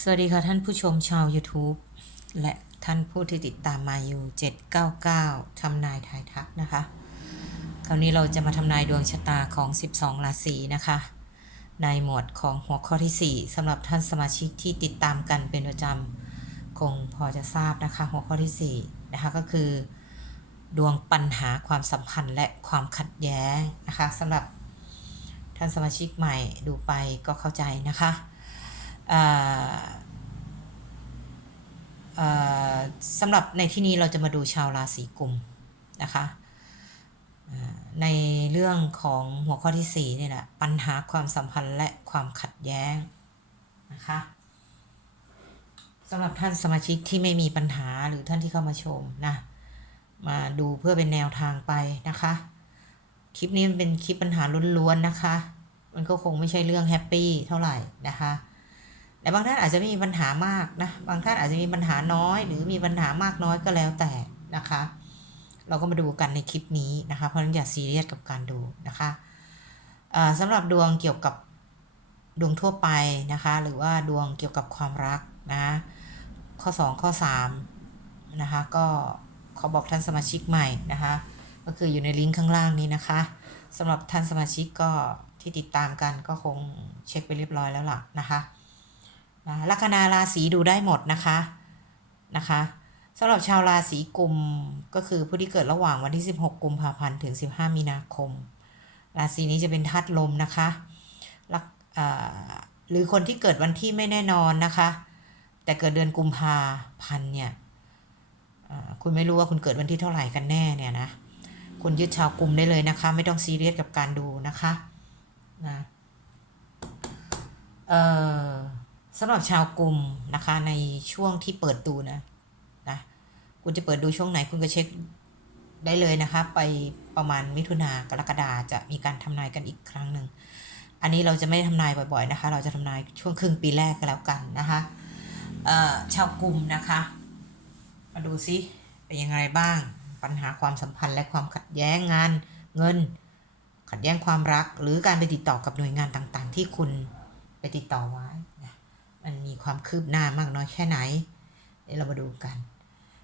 สวัสดีค่ะท่านผู้ชมชาว YouTube และท่านผู้ที่ติดตามมาอยู่ 799 ทำนายทายทักนะคะ คราวนี้เราจะมาทำนายดวงชะตาของ 12 ราศีนะคะ ในหมวดของหัวข้อที่ 4สำหรับท่านสมาชิกที่ติดตามกันเป็นประจำคงพอจะทราบนะคะ หัวข้อที่ 4 นะคะก็คือ ดวงปัญหาความสัมพันธ์และความขัดแย้งนะคะสำหรับท่านสมาชิกใหม่ดูไปก็เข้าใจนะคะ สำหรับในที่นี้เราจะมาดูชาวราศีกุมนะคะในเรื่องของหัวข้อที่4นี่แหละปัญหาความสัมพันธ์และความขัดแย้งนะคะสำหรับท่านสมาชิกที่ไม่มีปัญหาหรือท่านที่เข้ามาชมนะมาดูเพื่อเป็นแนวทางไปนะคะ คลิปนี้มันเป็นคลิปปัญหาล้วนๆนะคะ มันก็คงไม่ใช่เรื่องแฮปปี้เท่าไหร่นะคะ แต่บางท่านอาจจะไม่มีปัญหามากนะ บางท่านอาจจะมีปัญหาน้อย หรือมีปัญหามากน้อยก็แล้วแต่นะคะ เราก็มาดูกันในคลิปนี้นะคะ เพราะฉะนั้นอย่าซีเรียสกับการดูนะคะอ่าสำหรับดวงเกี่ยวกับดวงทั่วไปนะคะ หรือว่าดวงเกี่ยวกับความรักนะข้อ 2 ข้อ3นะคะก็ขอบอกท่านสมาชิกใหม่นะคะ ก็คืออยู่ในลิงก์ข้างล่างนี้นะคะสำหรับท่านสมาชิกก็ที่ติดตามกันก็คงเช็คไปเรียบร้อยแล้วล่ะนะคะ นะลัคนาราศีดูได้หมดนะคะนะคะสำหรับชาวราศีกุมก็คือผู้ที่เกิดระหว่างวันที่ 16 กุมภาพันธ์ถึง 15 มีนาคม ราศีนี้จะเป็นธาตุลมนะคะลักหรือคนที่เกิดวันที่ไม่แน่นอนนะคะ แต่เกิดเดือนกุมภาพันธ์เนี่ยคุณไม่รู้ว่าคุณเกิดวันที่เท่าไหร่กันแน่เนี่ยนะคุณยึดชาวกุมได้เลยนะคะ ไม่ต้องซีเรียสกับการดูนะคะนะเอ่อ สำหรับชาวกลุ่มนะคะในช่วงที่เปิดดูนะนะคุณจะเปิดดูช่วงไหนคุณก็เช็คได้เลยนะคะ ไปประมาณมิถุนากรกฎาจะมีการทำนายกันอีกครั้งหนึ่งอันนี้เราจะไม่ทำนายบ่อยๆนะคะ เราจะทำนายช่วงครึ่งปีแรกกันแล้วกันนะคะชาวกลุ่มนะคะ มาดูซิเป็นยังไงบ้าง ปัญหาความสัมพันธ์และความขัดแย้งงานเงิน ขัดแย้งความรัก หรือการไปติดต่อกับหน่วยงานต่างๆ ที่คุณไปติดต่อไว้ มันมีความคืบหน้ามากน้อยแค่ไหน เดี๋ยวเรามาดูกัน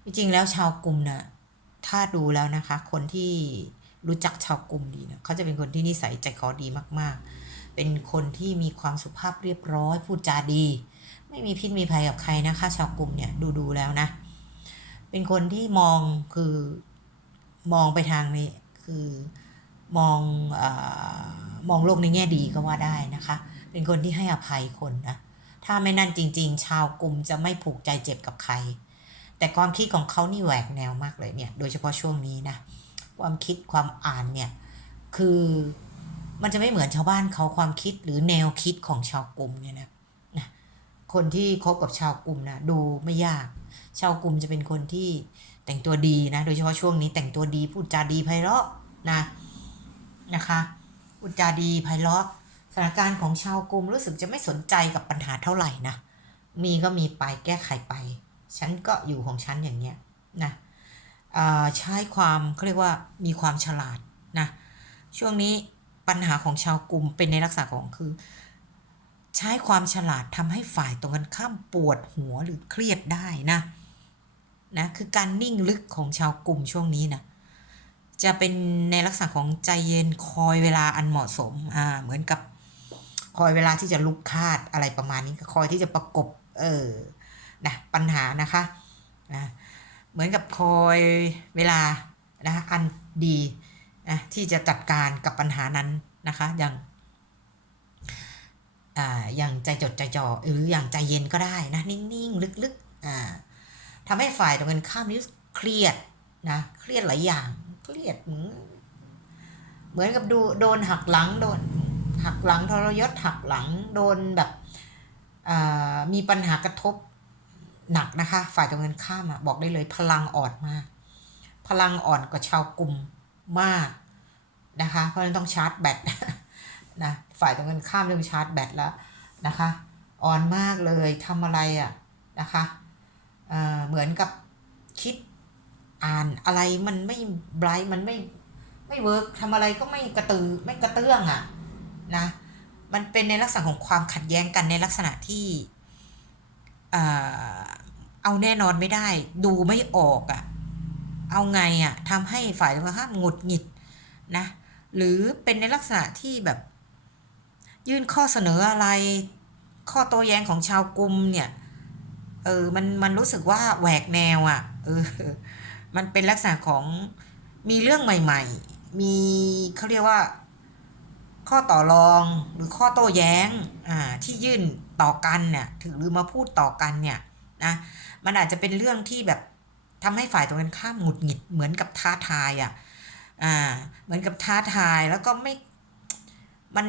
จริงๆแล้วชาวกลุ่มนะ่ะถ้าดูแล้วนะคะ คนที่รู้จักชาวกลุ่มดีนะเขาจะเป็นคนที่นิสัยใจคอดีมากๆ เป็นคนที่มีความสุภาพเรียบร้อย พูดจาดี ไม่มีพิษมีภัยกับใครนะคะ ชาวกลุ่มเนี่ยดูดูๆแล้วนะ เป็นคนที่มองคือมองไปทางนี้คือมองอมองโลกในแง่ดีก็ว่าได้นะคะ เป็นคนที่ให้อภัยคนนะ ถ้าไม่นั่นจริง ๆ ชาวกลุ่มจะไม่ผูกใจเจ็บกับใคร แต่ความคิดของเขานี่แหวกแนวมากเลยเนี่ย โดยเฉพาะช่วงนี้นะ ความคิดความอ่านเนี่ย คือมันจะไม่เหมือนชาวบ้านเขาความคิดหรือแนวคิดของชาวกลุ่มเนี่ยนะนะคนที่คบกับชาวกลุ่มนะดูไม่ยาก ชาวกลุ่มจะเป็นคนที่แต่งตัวดีนะ โดยเฉพาะช่วงนี้แต่งตัวดีพูดจาดีไพเราะนะนะคะพูดจาดีไพเราะ สถานการณ์ของชาวกรุมรู้สึกจะไม่สนใจกับปัญหาเท่าไหร่นะ มีก็มีไปแก้ไขไป ฉันก็อยู่ของฉันอย่างเงี้ยนะใช้ความเขาเรียกว่ามีความฉลาดนะ ช่วงนี้ปัญหาของชาวกรุมเป็นในลักษณะของคือ ใช้ความฉลาดทำให้ฝ่ายตรงกันข้ามปวดหัวหรือเครียดได้นะนะคือการนิ่งลึกของชาวกลุ่มช่วงนี้นะจะเป็นในลักษณะของใจเย็นคอยเวลาอันเหมาะสมอ่าเหมือนกับ คอยเวลาที่จะลุกคาดอะไรประมาณนี้คอยที่จะประกบเออนะปัญหานะคะนะเหมือนกับคอยเวลานะอันดีนะที่จะจัดการกับปัญหานั้นนะคะอย่างอ่าอย่างใจจดใจจ่อหรืออย่างใจเย็นก็ได้นะนิ่งๆลึกๆอ่าทำให้ฝ่ายตรงกันข้ามนี้เครียดนะเครียดหลายอย่างเครียดเหมือนเหมือนกับดูโดนหักหลังโดน หักหลังทรยศหักหลังโดนแบบมีปัญหากระทบหนักนะคะ ฝ่ายตรงกันข้ามอะบอกได้เลยพลังอ่อนมาก พลังอ่อนกว่าชาวกลุ่มมากนะคะ เพราะฉะนั้นต้องชาร์จแบตนะฝ่ายตรงกันข้ามเรื่องชาร์จแบตแล้วนะคะ อ่อนมากเลยทำอะไรอะ่ะนะคะเเหมือนกับคิดอ่านอะไรมันไม่ไบรท์มันไม่ไม่เวิร์กทำอะไรก็ไม่กระตือไม่กระเตื้องอะ่ะ นะมันเป็นในลักษณะของความขัดแย้งกันในลักษณะที่อ่าเอาแน่นอนไม่ได้ ดูไม่ออกอะ่ะเอาไงอะ่ะทำให้ฝ่ายตรงข้ามหงุดหงิดนะหรือเป็นในลักษณะที่แบบ ยื่นข้อเสนออะไร ข้อโต้แย้งของชาวกลุ่มเนี่ยเออมันมันรู้สึกว่าแหวกแนวอะ่ะเออมันเป็นลักษณะของมีเรื่องใหม่ ๆ มีเขาเรียกว่า ข้อต่อรองหรือข้อโต้แย้งอ่าที่ยื่นต่อกันเนี่ยถือหรือมาพูดต่อกันเนี่ยนะมันอาจจะเป็นเรื่องที่แบบทำให้ฝ่ายตรงกันข้ามหงุดหงิดเหมือนกับท้าทายอะอ่า เหมือนกับท้าทายแล้วก็ไม่มัน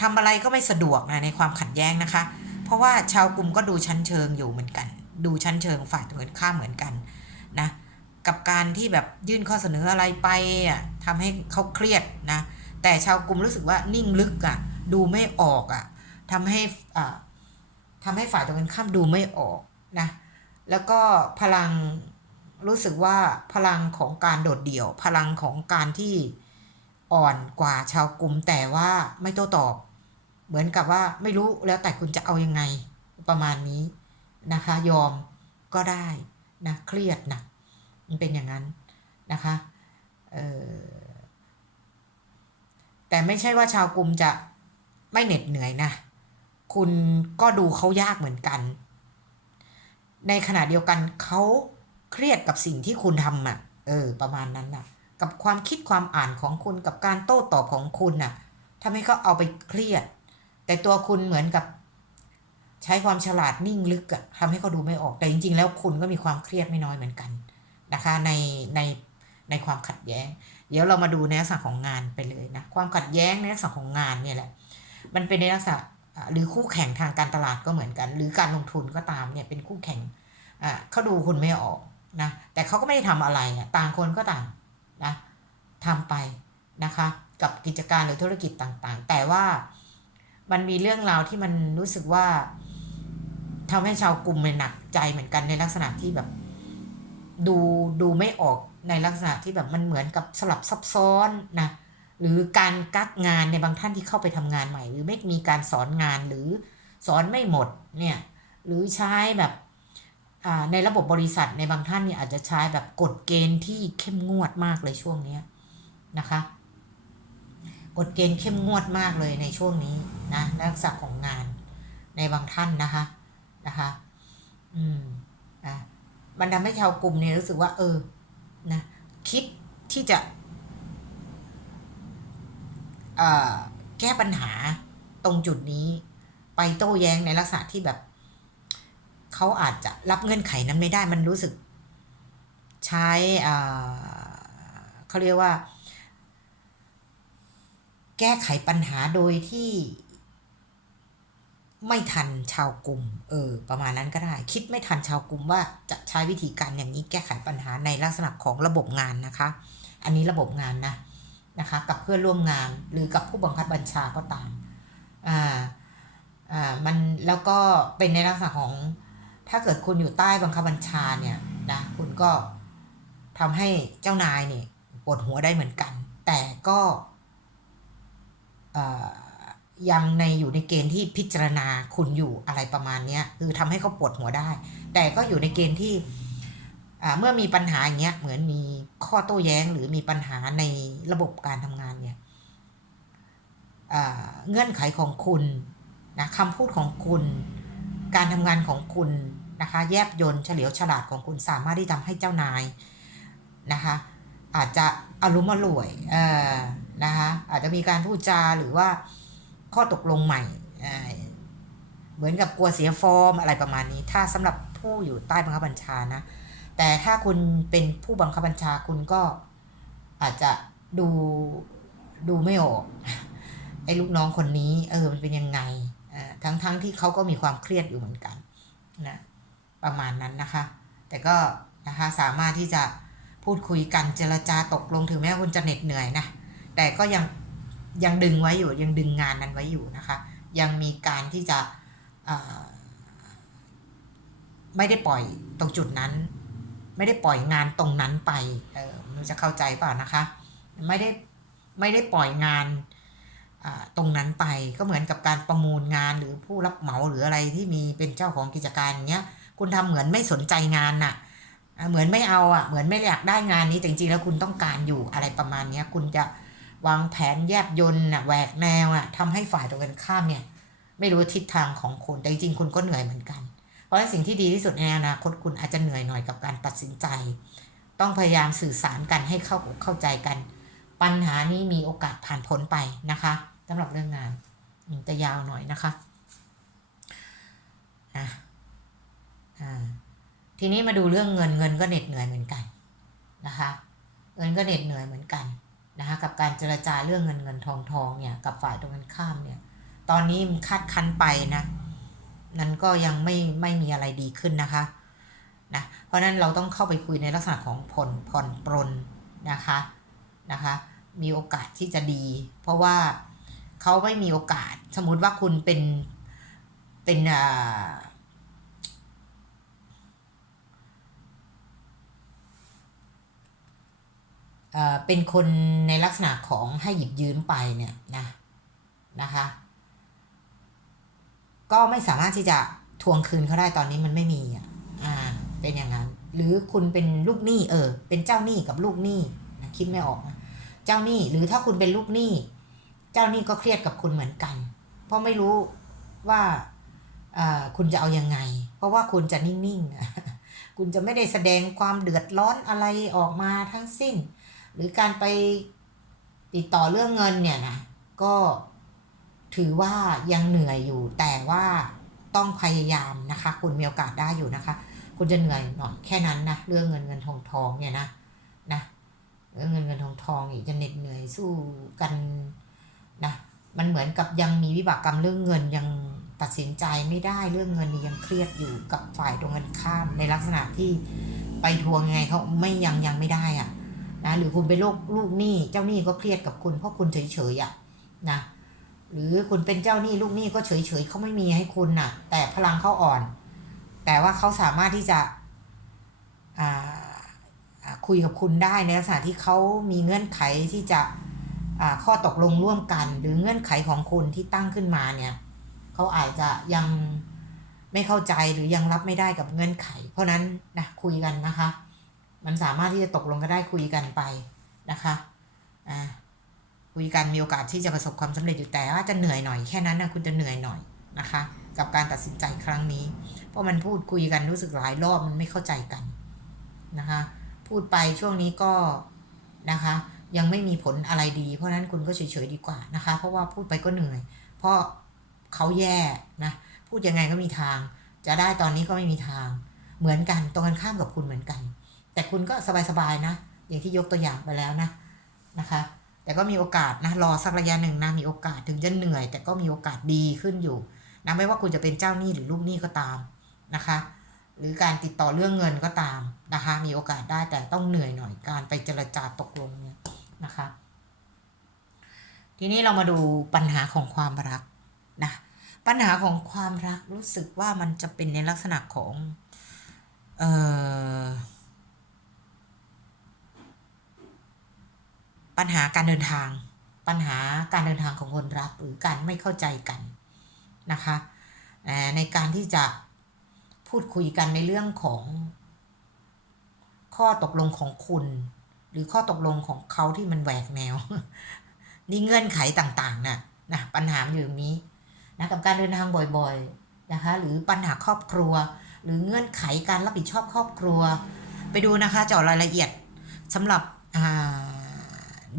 ทำอะไรก็ไม่สะดวกนะในความขัดแย้งนะคะ เพราะว่าชาวกลุ่มก็ดูชั้นเชิงอยู่เหมือนกัน ดูชั้นเชิงฝ่ายตรงกันข้ามเหมือนกันนะกับการที่แบบยื่นข้อเสนออะไรไปอะทำให้เขาเครียดนะ แต่ชาวกลุ่มรู้สึกว่านิ่งลึกอะ ดูไม่ออกอะทำให้อ่าทำให้ฝ่ายตรงกันข้ามดูไม่ออกนะ แล้วก็พลังรู้สึกว่าพลังของการโดดเดี่ยว พลังของการที่อ่อนกว่าชาวกลุ่มแต่ว่าไม่โต้ตอบ เหมือนกับว่าไม่รู้แล้วแต่คุณจะเอายังไงประมาณนี้นะคะ ยอมก็ได้นะเครียดนะมันเป็นอย่างนั้นนะคะเออ แต่ไม่ใช่ว่าชาวกลุ่มจะไม่เหน็ดเหนื่อยนะ คุณก็ดูเขายากเหมือนกัน ในขณะเดียวกันเขาเครียดกับสิ่งที่คุณทำอะ เออ ประมาณนั้นน่ะ กับความคิดความอ่านของคุณกับการโต้ตอบของคุณน่ะทำให้เขาเอาไปเครียด แต่ตัวคุณเหมือนกับ ใช้ความฉลาดนิ่งลึกอะทำให้เขาดูไม่ออก แต่จริง ๆ แล้วคุณก็มีความเครียดไม่น้อยเหมือนกันนะคะ ในในในความขัดแย้ง เดี๋ยวเรามาดูในลักษณะของงานไปเลยนะความขัดแย้งในลักษณะของงานเนี่ยแหละ มันเป็นในลักษณะหรือคู่แข่งทางการตลาดก็เหมือนกัน หรือการลงทุนก็ตามเนี่ยเป็นคู่แข่งอ่าเขาดูคุณไม่ออกนะแต่เขาก็ไม่ได้ทำอะไรอะต่างคนก็ต่างนะทำไปนะคะกับกิจการหรือธุรกิจต่างๆ แต่ว่ามันมีเรื่องราวที่มันรู้สึกว่าทำให้ชาวกลุ่มมันหนักใจเหมือนกันในลักษณะที่แบบ ดูดูไม่ออก ในลักษณะที่แบบมันเหมือนกับสลับซับซ้อนนะหรือการกักงานในบางท่านที่เข้าไปทำงานใหม่ หรือไม่มีการสอนงานหรือสอนไม่หมดเนี่ยหรือใช้แบบในระบบบริษัทในบางท่านเนี่ยอาจจะใช้แบบกฎเกณฑ์ที่เข้มงวดมากเลยช่วงนี้นะคะกฎเกณฑ์เข้มงวดมากเลยในช่วงนี้นะลักษณะของงานในบางท่านนะคะนะคะ อืมอะมันทำให้ชาวกลุ่มเนี่ยรู้สึกว่า เออ นะคิดที่จะแก้ปัญหาตรงจุดนี้ ไปโต้แย้งในลักษณะที่แบบเขาอาจจะรับเงื่อนไขนั้นไม่ได้มันรู้สึก ใช้เขาเรียกว่า แก้ไขปัญหาโดยที่ ไม่ทันชาวกลุ่ม เออ ประมาณนั้นก็ได้ คิดไม่ทันชาวกลุ่มว่าจะใช้วิธีการอย่างนี้แก้ไขปัญหาในลักษณะของระบบงานนะคะ อันนี้ระบบงานนะนะคะ กับเพื่อนร่วมงานหรือกับผู้บังคับบัญชาก็ตาม อ่า อ่า มันแล้วก็เป็นในลักษณะของ ถ้าเกิดคุณอยู่ใต้บังคับบัญชาเนี่ยนะคุณก็ทำให้เจ้านายเนี่ยปวดหัวได้เหมือนกัน แต่ก็อ่า ยังในอยู่ในเกณฑ์ที่พิจารณาคุณอยู่อะไรประมาณนี้คือทำให้เขาปวดหัวได้ แต่ก็อยู่ในเกณฑ์ที่เมื่อมีปัญหาอย่างเงี้ยเหมือนมีข้อโต้แย้งหรือมีปัญหาในระบบการทำงานเนี่ยเงื่อนไขของคุณนะคำพูดของคุณ การทำงานของคุณนะคะ แยบยนเฉลียวฉลาดของคุณสามารถที่ทำให้เจ้านายนะคะอาจจะอารมณ์ร่วยนะคะอาจจะมีการพูดจาหรือว่า ข้อตกลงใหม่ เหมือนกับกลัวเสียฟอร์มอะไรประมาณนี้ ถ้าสำหรับผู้อยู่ใต้บังคับบัญชานะ แต่ถ้าคุณเป็นผู้บังคับบัญชาคุณก็อาจจะดูดูไม่ออกไอ้ลูกน้องคนนี้เออมันเป็นยังไงทั้งทั้งที่เขาก็มีความเครียดอยู่เหมือนกันนะประมาณนั้นนะคะ แต่ก็นะคะสามารถที่จะพูดคุยกันเจรจาตกลงถึงแม้คุณจะเหน็ดเหนื่อยนะแต่ก็ยัง ยังดึงไว้อยู่ยังดึงงานนั้นไว้อยู่นะคะ ยังมีการที่จะไม่ได้ปล่อยตรงจุดนั้น ไม่ได้ปล่อยงานตรงนั้นไปเออมันจะเข้าใจเปล่านะคะ ไม่ได้ไม่ได้ปล่อยงานตรงนั้นไปก็เหมือนกับการประมูลงานหรือผู้รับเหมาหรืออะไรที่มีเป็นเจ้าของกิจการอย่างเงี้ยคุณทำเหมือนไม่สนใจงานน่ะเหมือนไม่เอาอะเหมือนไม่อยากได้งานนี้แต่จริงๆแล้วคุณต้องการอยู่อะไรประมาณเนี้ยคุณจะ วางแผนแยบยนต์น่ะแหวกแนวอะทำให้ฝ่ายตรงกันข้ามเนี่ย ไม่รู้ทิศทางของคุณแต่จริงคุณก็เหนื่อยเหมือนกัน เพราะสิ่งที่ดีที่สุดในอนาคตคุณอาจจะเหนื่อยหน่อยกับการตัดสินใจ ต้องพยายามสื่อสารกันให้เข้าอกเข้าใจกัน ปัญหานี้มีโอกาสผ่านพ้นไปนะคะสำหรับเรื่องงานจะยาวหน่อยนะคะอะอ่าทีนี้มาดูเรื่องเงินเงินก็เหน็ดเหนื่อยเหมือนกันนะคะ เงินก็เหน็ดเหนื่อยเหมือนกัน นะคะกับการเจรจาเรื่องเงินเงินทองทองเนี่ยกับฝ่ายตรงกันข้ามเนี่ยตอนนี้มันคาดคันไปนะนั้นก็ยังไม่ไม่มีอะไรดีขึ้นนะคะนะเพราะนั้นเราต้องเข้าไปคุยในลักษณะของผ่อนผ่อนปรนนะคะนะคะมีโอกาสที่จะดี เพราะว่าเขาไม่มีโอกาสสมมุติว่าคุณเป็นเป็นอ่า เออเป็นคนในลักษณะของให้หยิบยืมไปเนี่ยนะนะคะ ก็ไม่สามารถที่จะทวงคืนเขาได้ตอนนี้มันไม่มีอะอ่าเป็นอย่างนั้น หรือคุณเป็นลูกหนี้เออ เป็นเจ้าหนี้กับลูกหนี้นะคิดไม่ออกนะเจ้าหนี้หรือถ้าคุณเป็นลูกหนี้เจ้าหนี้ก็เครียดกับคุณเหมือนกัน เพราะไม่รู้ว่าอ่าคุณจะเอายังไง เพราะว่าคุณจะนิ่งๆคุณจะไม่ได้แสดงความเดือดร้อนอะไรออกมาทั้งสิ้น รือการไปติดต่อเรื่องเงินเนี่ยนะก็ถือว่ายังเหนื่อยอยู่ แต่ว่าต้องพยายามนะคะ คุณมีโอกาสได้อยู่นะคะ คุณจะเหนื่อยหน่อยแค่นั้นนะเรื่องเงินเงินทองทองเนี่ยนะนะเรื่องเงินเงินทองทองอีกจะเหน็ดเหนื่อยสู้กันนะมันเหมือนกับยังมีวิบากกรรมเรื่องเงินยังตัดสินใจไม่ได้เรื่องเงินนี่ยังเครียดอยู่กับฝ่ายตรงกันข้ามในลักษณะที่ไปทวงยังไงเขาไม่ยังยังไม่ได้อะ นะหรือคุณเป็นลูกลูกหนี้เจ้าหนี้ก็เครียดกับคุณเพราะคุณเฉยๆอะนะหรือคุณเป็นเจ้าหนี้ลูกหนี้ก็เฉยๆเขาไม่มีให้คุณน่ะ แต่พลังเขาอ่อน แต่ว่าเขาสามารถที่จะอ่าคุยกับคุณได้ในลักษณะที่เขามีเงื่อนไขที่จะอ่าข้อตกลงร่วมกัน หรือเงื่อนไขของคุณที่ตั้งขึ้นมาเนี่ยเขาอาจจะยังไม่เข้าใจหรือยังรับไม่ได้กับเงื่อนไข เพราะนั้นนะคุยกันนะคะ มันสามารถที่จะตกลงก็ได้คุยกันไปนะคะอ่าคุยกันมีโอกาสที่จะประสบความสำเร็จอยู่แต่ว่าจะเหนื่อยหน่อยแค่นั้นนะคุณจะเหนื่อยหน่อยนะคะ กับการตัดสินใจครั้งนี้ เพราะมันพูดคุยกันรู้สึกหลายรอบมันไม่เข้าใจกันนะคะ พูดไปช่วงนี้ก็นะคะ ยังไม่มีผลอะไรดี เพราะฉะนั้นคุณก็เฉยๆดีกว่านะคะ เพราะว่าพูดไปก็เหนื่อย เพราะเขาแย่นะพูดยังไงก็มีทาง จะได้ตอนนี้ก็ไม่มีทางเหมือนกันตรงกันข้ามกับคุณเหมือนกัน แต่คุณก็สบายๆนะ อย่างที่ยกตัวอย่างไปแล้วนะนะคะ แต่ก็มีโอกาสนะรอสักระยะหนึ่งนะมีโอกาสถึงจะเหนื่อย แต่ก็มีโอกาสดีขึ้นอยู่นะไม่ว่าคุณจะเป็นเจ้าหนี้หรือลูกหนี้ก็ตามนะคะ หรือการติดต่อเรื่องเงินก็ตามนะคะ มีโอกาสได้แต่ต้องเหนื่อยหน่อยการไปเจรจาตกลงเนี่ยนะคะ ทีนี้เรามาดูปัญหาของความรักนะปัญหาของความรักรู้สึกว่ามันจะเป็นในลักษณะของ เอ่อ ปัญหาการเดินทาง ปัญหาการเดินทางของคนรักหรือการไม่เข้าใจกันนะคะในการที่จะพูดคุยกันในเรื่องของข้อตกลงของคุณ หรือข้อตกลงของเขาที่มันแหวกแนว นี่เงื่อนไขต่างๆนะนะปัญหาอยู่ตรงนี้นะกับการเดินทางบ่อยๆนะคะ หรือปัญหาครอบครัว หรือเงื่อนไขการรับผิดชอบครอบครัว ไปดูนะคะเจาะรายละเอียดสำหรับอ่า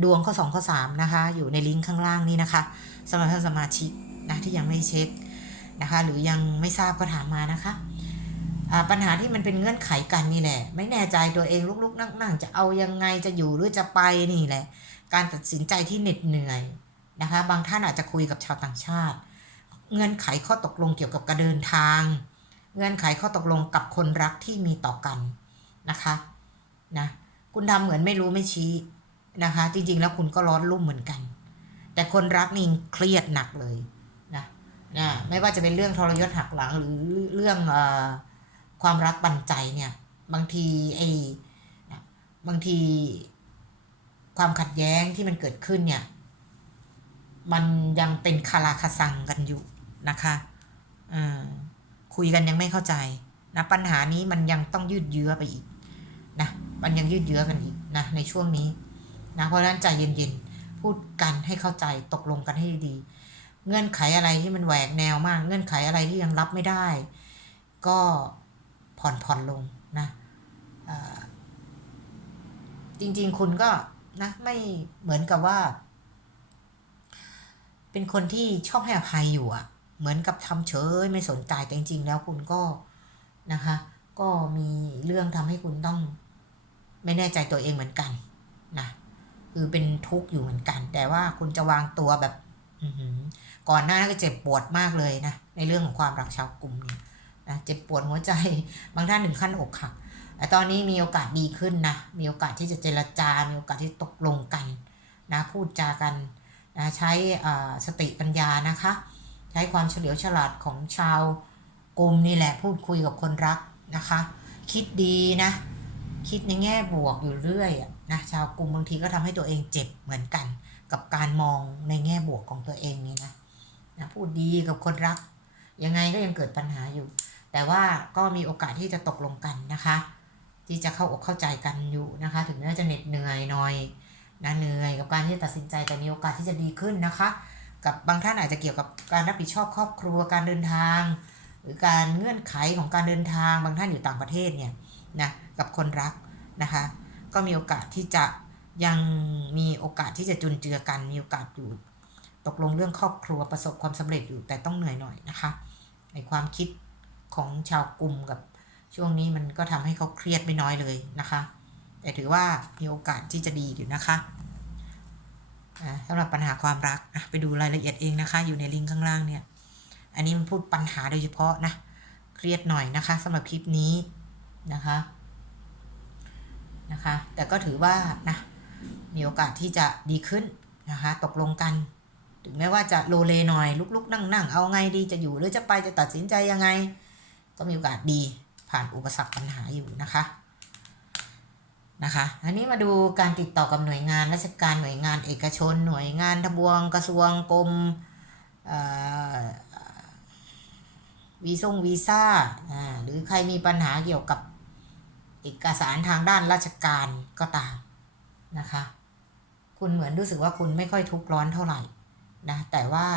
ดวงข้อสองข้อสามนะคะ อยู่ในลิงก์ข้างล่างนี้นะคะสำหรับท่านสมาชิกนะที่ยังไม่เช็คนะคะ หรือยังไม่ทราบก็ถามมานะคะปัญหาที่มันเป็นเงื่อนไขกันนี่แหละ ไม่แน่ใจตัวเองลุกๆนั่งๆจะเอายังไงจะอยู่หรือจะไปนี่แหละ การตัดสินใจที่เหน็ดเหนื่อยนะคะ บางท่านอาจจะคุยกับชาวต่างชาติ เงื่อนไขข้อตกลงเกี่ยวกับการเดินทาง เงื่อนไขข้อตกลงกับคนรักที่มีต่อกันนะคะนะคุณทำเหมือนไม่รู้ไม่ชี้ นะคะ จริง ๆ แล้วคุณก็ร้อนรุ่มเหมือนกัน แต่คนรักนี่เครียดหนักเลยนะนะไม่ว่าจะเป็นเรื่องทรยศหักหลังหรือเรื่องอความรักบันใจเนี่ย บางทีไอ้นะบางทีความขัดแย้งที่มันเกิดขึ้นเนี่ย มันยังเป็นคาราคาซังกันอยู่นะคะคุยกันยังไม่เข้าใจนะปัญหานี้มันยังต้องยืดเยื้อไปอีกนะมันยังยืดเยื้อกันอีกนะในช่วงนี้ นะเพราะนั้นใจเย็นๆพูดกันให้เข้าใจตกลงกันให้ดีๆเงื่อนไขอะไรที่มันแหวกแนวมาก เงื่อนไขอะไรที่ยังรับไม่ได้ ก็ผ่อนผ่อนลงนะจริงๆ คุณก็นะไม่เหมือนกับว่า เป็นคนที่ชอบให้อภัยอยู่อะเหมือนกับทำเฉยไม่สนใจแต่จริงๆ แล้วคุณก็นะคะ ก็มีเรื่องทำให้คุณต้องไม่แน่ใจตัวเองเหมือนกันนะ คือเป็นทุกข์อยู่เหมือนกัน แต่ว่าคุณจะวางตัวแบบอืก่อนหน้าก็เจ็บปวดมากเลยนะ ในเรื่องของความรักชาวกลุ่มเนี่ยนะเจ็บปวดหัวใจบางท่านถึงขั้นอกหักแต่ตอนนี้มีโอกาสดีขึ้นนะมีโอกาสที่จะเจรจา มีโอกาสที่ตกลงกันนะพูดจากันนะใช้สติปัญญานะคะ ใช้ความเฉลียวฉลาดของชาวกลุ่มนี่แหละพูดคุยกับคนรักนะคะ คิดดีนะ คิดในแง่บวกอยู่เรื่อยอะนะชาวกลุ่มบางทีก็ทำให้ตัวเองเจ็บเหมือนกัน กับการมองในแง่บวกของตัวเองนี่นะนะพูดดีกับคนรัก ยังไงก็ยังเกิดปัญหาอยู่ แต่ว่าก็มีโอกาสที่จะตกลงกันนะคะ ที่จะเข้าอกเข้าใจกันอยู่นะคะ ถึงแม้จะเหน็ดเหนื่อยหน่อยนะเหนื่อยกับการที่ตัดสินใจแต่มีโอกาสที่จะดีขึ้นนะคะ กับบางท่านอาจจะเกี่ยวกับการรับผิดชอบครอบครัวการเดินทาง หรือการเงื่อนไขของการเดินทางบางท่านอยู่ต่างประเทศเนี่ย นะกับคนรักนะคะ ก็มีโอกาสที่จะยังมีโอกาสที่จะจุนเจือกัน มีโอกาสอยู่ตกลงเรื่องครอบครัวประสบความสำเร็จอยู่แต่ต้องเหนื่อยหน่อยนะคะ ในความคิดของชาวกลุ่มกับช่วงนี้มันก็ทำให้เขาเครียดไม่น้อยเลยนะคะ แต่ถือว่ามีโอกาสที่จะดีอยู่นะคะสำหรับปัญหาความรักไปดูรายละเอียดเองนะคะ อยู่ในลิงก์ข้างล่างเนี่ย อันนี้มันพูดปัญหาโดยเฉพาะนะ เครียดหน่อยนะคะสำหรับคลิปนี้ นะคะนะคะ แต่ก็ถือว่านะมีโอกาสที่จะดีขึ้นนะคะ ตกลงกัน ถึงแม้ว่าจะโลเลหน่อยลุกๆ นั่งๆ เอาไงดีจะอยู่หรือจะไปจะตัดสินใจยังไง ก็มีโอกาสดีผ่านอุปสรรคปัญหาอยู่นะคะนะคะอันนี้มาดูการติดต่อกับหน่วยงานราชการหน่วยงานเอกชน หน่วยงานทบวงกระทรวงกรมอ่อวีซ่งวีซ่าอ่าหรือใครมีปัญหาเกี่ยวกับ เอกสารทางด้านราชการก็ตามนะคะ คุณเหมือนรู้สึกว่าคุณไม่ค่อยทุกข์ร้อนเท่าไหร่นะ แต่ว่า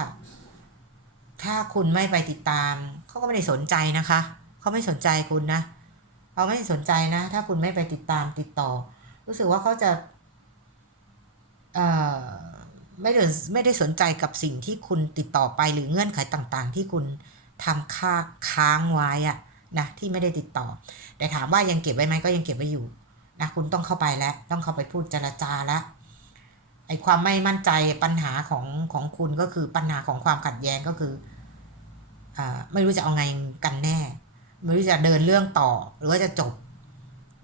ถ้าคุณไม่ไปติดตาม เขาก็ไม่ได้สนใจนะคะ เขาไม่สนใจคุณนะเขาไม่สนใจนะ ถ้าคุณไม่ไปติดตามติดต่อ รู้สึกว่าเขาจะ เอ่อไม่ได้ไม่ได้สนใจกับสิ่งที่คุณติดต่อไปหรือเงื่อนไขต่างๆ ที่คุณทำค่าค้างไว้อะ นะที่ไม่ได้ติดต่อ แต่ถามว่ายังเก็บไว้ไหมก็ยังเก็บไว้อยู่นะคุณต้องเข้าไปแล้วต้องเข้าไปพูดเจรจาแล้วไอ้ความไม่มั่นใจปัญหาของของคุณก็คือปัญหาของความขัดแย้งก็คืออ่าไม่รู้จะเอาไงกันแน่ ไม่รู้จะเดินเรื่องต่อหรือว่าจะจบ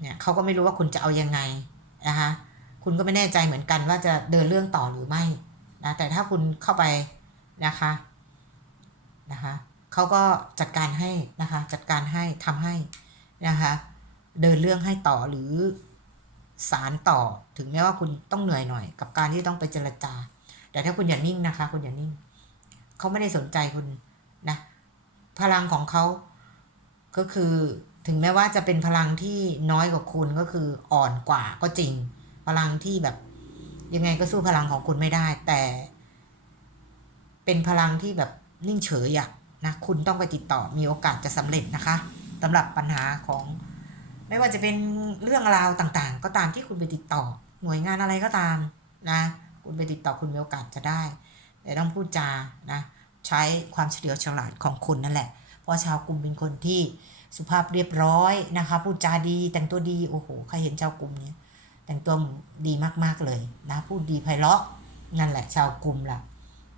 เนี่ยเขาก็ไม่รู้ว่าคุณจะเอายังไงนะคะคุณก็ไม่แน่ใจเหมือนกันว่าจะเดินเรื่องต่อหรือไม่นะแต่ถ้าคุณเข้าไปนะคะนะคะ เขาก็จัดการให้นะคะ จัดการให้ทำให้นะคะ เดินเรื่องให้ต่อหรือสารต่อถึงแม้ว่าคุณต้องเหนื่อยหน่อย กับการที่ต้องไปเจรจา แต่ถ้าคุณอย่านิ่งนะคะ คุณอย่านิ่งเขาไม่ได้สนใจคุณนะ พลังของเขาก็คือถึงแม้ว่าจะเป็นพลังที่น้อยกว่าคุณก็คืออ่อนกว่าก็จริง พลังที่แบบยังไงก็สู้พลังของคุณไม่ได้ แต่ เป็นพลังที่แบบนิ่งเฉยอะ นะคุณต้องไปติดต่อมีโอกาสจะสำเร็จนะคะสำหรับปัญหาของไม่ว่าจะเป็นเรื่องราวต่างๆ ก็ตามที่คุณไปติดต่อหน่วยงานอะไรก็ตามนะคุณไปติดต่อคุณมีโอกาสจะได้ แต่ต้องพูดจานะใช้ความเฉลียวฉลาดของคุณนั่นแหละ เพราะชาวกลุ่มเป็นคนที่สุภาพเรียบร้อยนะคะพูดจาดีแต่งตัวดีโอ้โหใครเห็นชาวกลุ่มเนี้ยแต่งตัวดีมากๆเลยนะพูดดีไพเราะนั่นแหละชาวกลุ่มล่ะ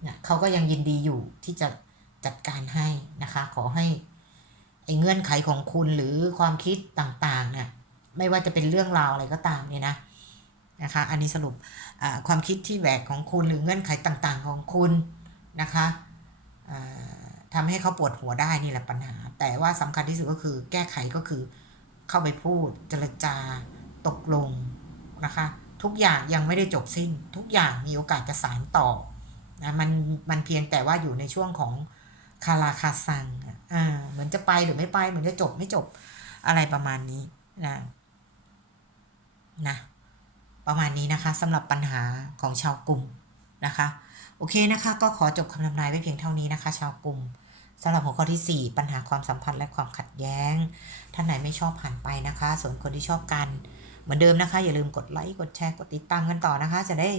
นะเขาก็ยังยินดีอยู่ที่จะ จัดการให้นะคะ ขอให้ไอ้เงื่อนไขของคุณหรือความคิดต่างๆเนี่ยไม่ว่าจะเป็นเรื่องราวอะไรก็ตามเนี่ยนะนะคะ อันนี้สรุปความคิดที่แหวกของคุณหรือเงื่อนไขต่างๆของคุณนะคะทำให้เขาปวดหัวได้นี่แหละปัญหา แต่ว่าสำคัญที่สุดก็คือแก้ไขก็คือเข้าไปพูดเจรจาตกลงนะคะ ทุกอย่างยังไม่ได้จบสิ้น ทุกอย่างมีโอกาสจะสานต่อนะมันมันเพียงแต่ว่าอยู่ในช่วงของ คาราคาซังอ่าเหมือนจะไปหรือไม่ไป เหมือนจะจบไม่จบอะไรประมาณนี้นะนะประมาณนี้นะคะสำหรับปัญหาของชาวกลุ่มนะคะ โอเคนะคะ ก็ขอจบคำทำนายไว้เพียงเท่านี้นะคะ ชาวกลุ่มสำหรับหัวข้อที่ 4 ปัญหาความสัมพันธ์และความขัดแย้ง ท่านไหนไม่ชอบผ่านไปนะคะ ส่วนคนที่ชอบกัน เหมือนเดิมนะคะ อย่าลืมกดไลค์กดแชร์กดติดตามกันต่อนะคะ จะได้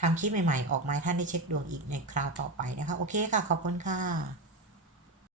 ทำคลิปใหม่ๆ ออกมาท่านได้เช็คดวงอีกในคราวต่อไปนะคะ โอเคค่ะ ขอบคุณค่ะ